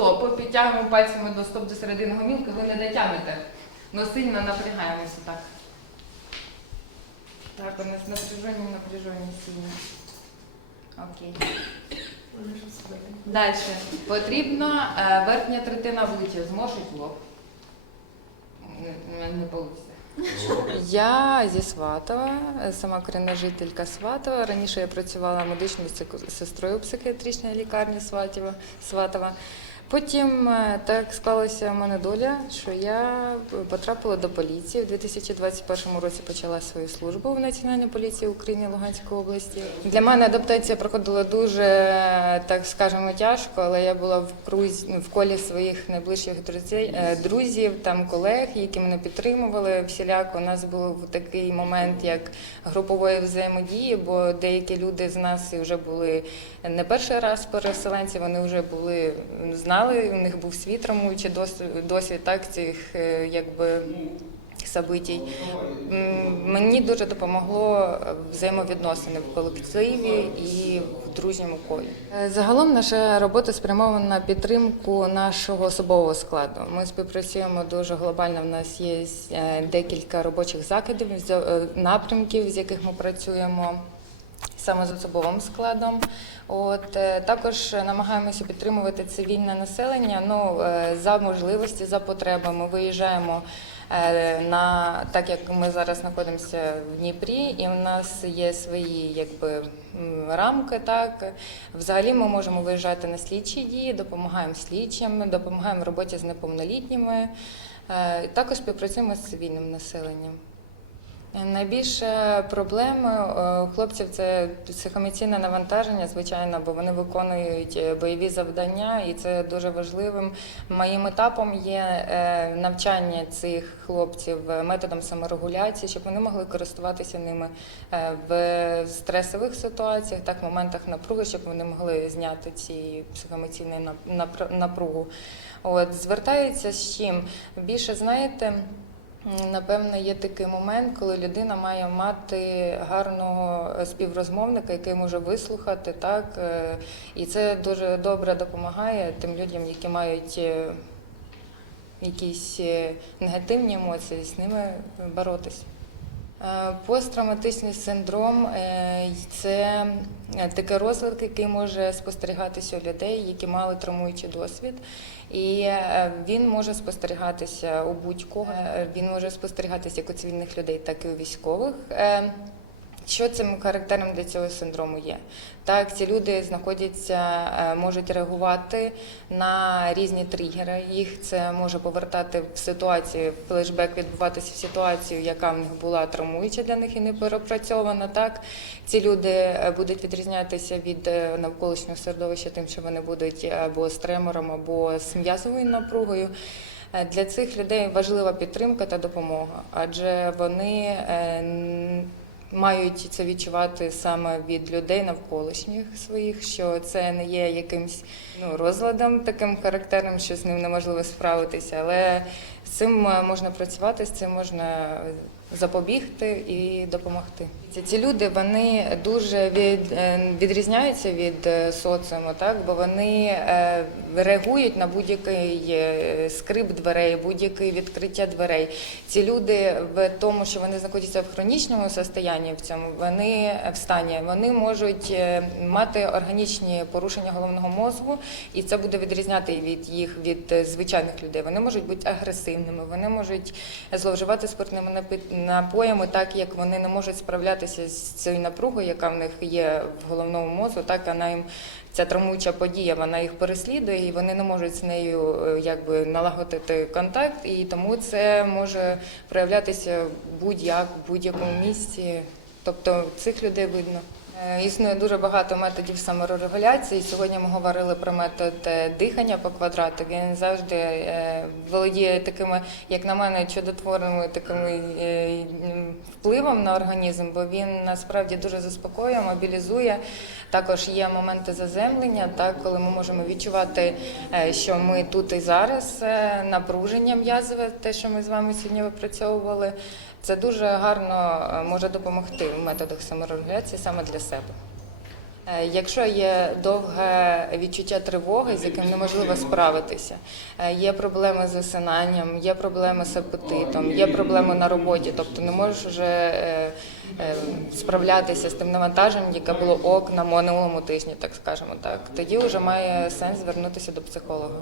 стопу, підтягуємо пальцями до стоп до середини гомілки, ви не дотягнете. Но сильно напрягаємося так. Так, у нас напряження, напряження сильно. Окей. Далі. Потрібно е, верхня третина обличчя зморшить лоб. Не, не, вийде. Я зі Сватова, сама корінна жителька Сватова. Раніше я працювала медичною сестрою у психіатричній лікарні Сватова. Потім е, так склалася в мене доля, що я потрапила до поліції. У 2021 році почала свою службу в Національній поліції України Луганської області. Для мене адаптація проходила дуже, так скажемо, тяжко, але я була в крузі в колі своїх найближчих е, друзів, там колег, які мене підтримували. Всіляко у нас був такий момент, як групової взаємодії, бо деякі люди з нас вже були не перший раз переселенці, вони вже були знали, у них був свій травмуючий досвід, досвід так цих е, якби. Собитій. Мені дуже допомогло взаємовідносини в колективі і в дружньому колі. Е, Загалом наша робота спрямована на підтримку нашого особового складу. Ми співпрацюємо дуже глобально. В нас є е, декілька робочих закладів, з- е, напрямків, з яких ми працюємо саме з особовим складом. От е, також намагаємося підтримувати цивільне населення. Ну е, за можливості, за потреби. Ми виїжджаємо е, на так, як ми зараз знаходимося в Дніпрі, і в нас є свої якби рамки. Так взагалі ми можемо виїжджати на слідчі дії, допомагаємо слідчим, допомагаємо в роботі з неповнолітніми. Також співпрацюємо з цивільним населенням. Найбільша проблема е, у хлопців це психоемоційне навантаження, звичайно, бо вони виконують е, бойові завдання, і це дуже важливим. Моїм етапом є е, навчання цих хлопців методом саморегуляції, щоб вони могли користуватися ними в стресових ситуаціях, так в моментах напруги, щоб вони могли зняти ці психоемоційну нап- напругу. От звертаються з чим більше знаєте. Напевно, є такий момент, коли людина має мати гарного співрозмовника, який може вислухати, так е, і це дуже добре допомагає тим людям, які мають е, якісь е, негативні емоції, з ними боротися. Е, Посттравматичний синдром е, це е, такий розвиток, який може спостерігатися у людей, які мали травмуючий досвід. І він може спостерігатися у будь-кого. Він може спостерігатися як у цивільних людей, так і у військових. Що цим характером для цього синдрому є? Так, ці люди знаходяться, е, можуть реагувати на різні тригери. Їх це може повертати в ситуацію, флешбек відбуватися в ситуацію, яка в них була травмуюча для них і не перепрацьована. Так, ці люди е, будуть відрізнятися від е, навколишнього середовища, тим, що вони будуть або з тремором, або з м'язовою напругою. Для цих людей важлива підтримка та допомога, адже вони мають це відчувати саме від людей навколишніх своїх, що це не є якимсь ну, розладом таким характерним, що з ним неможливо справитися, але цим е, можна працювати, з цим можна е, запобігти і допомогти. Ці- люди вони дуже від, е, відрізняються від соціуму, так бо вони реагують на будь-який скрип дверей, будь-яке відкриття дверей. Ці люди в тому, що вони знаходяться в хронічному состоянні в цьому, вони в стані, вони можуть мати органічні порушення головного мозку, і це буде відрізняти від їх від звичайних людей. Вони можуть бути агресивними, вони можуть зловживати спиртними напоями, так як вони не можуть справлятися з цією напругою, яка в них є в головному мозку, так вона їм ця травмуюча подія, вона їх переслідує, і вони не можуть з нею е, якби налагодити контакт, і тому це може проявлятися будь-як в будь-якому місці. Тобто цих людей видно. Е, Існує дуже багато методів саморегуляції. Сьогодні ми говорили про метод е, дихання по квадрату. Він завжди е, володіє такими, як на мене, чудотворними такими впливом на організм, бо він насправді дуже заспокоює, мобілізує. Також є моменти заземлення, так коли ми можемо відчувати, що ми тут і зараз, напруження м'язове, те, що ми з вами сьогодні випрацьовували. Це дуже гарно е, може допомогти в методах саморегуляції саме для себе. Е, Якщо є довге відчуття тривоги, з яким неможливо справитися, е, є проблеми з засинанням, є проблеми з апетитом, є проблеми на роботі, тобто не можеш вже справлятися з тим навантаженням, яке було ок на минулому тижні, так скажемо так, тоді вже має сенс звернутися до психолога.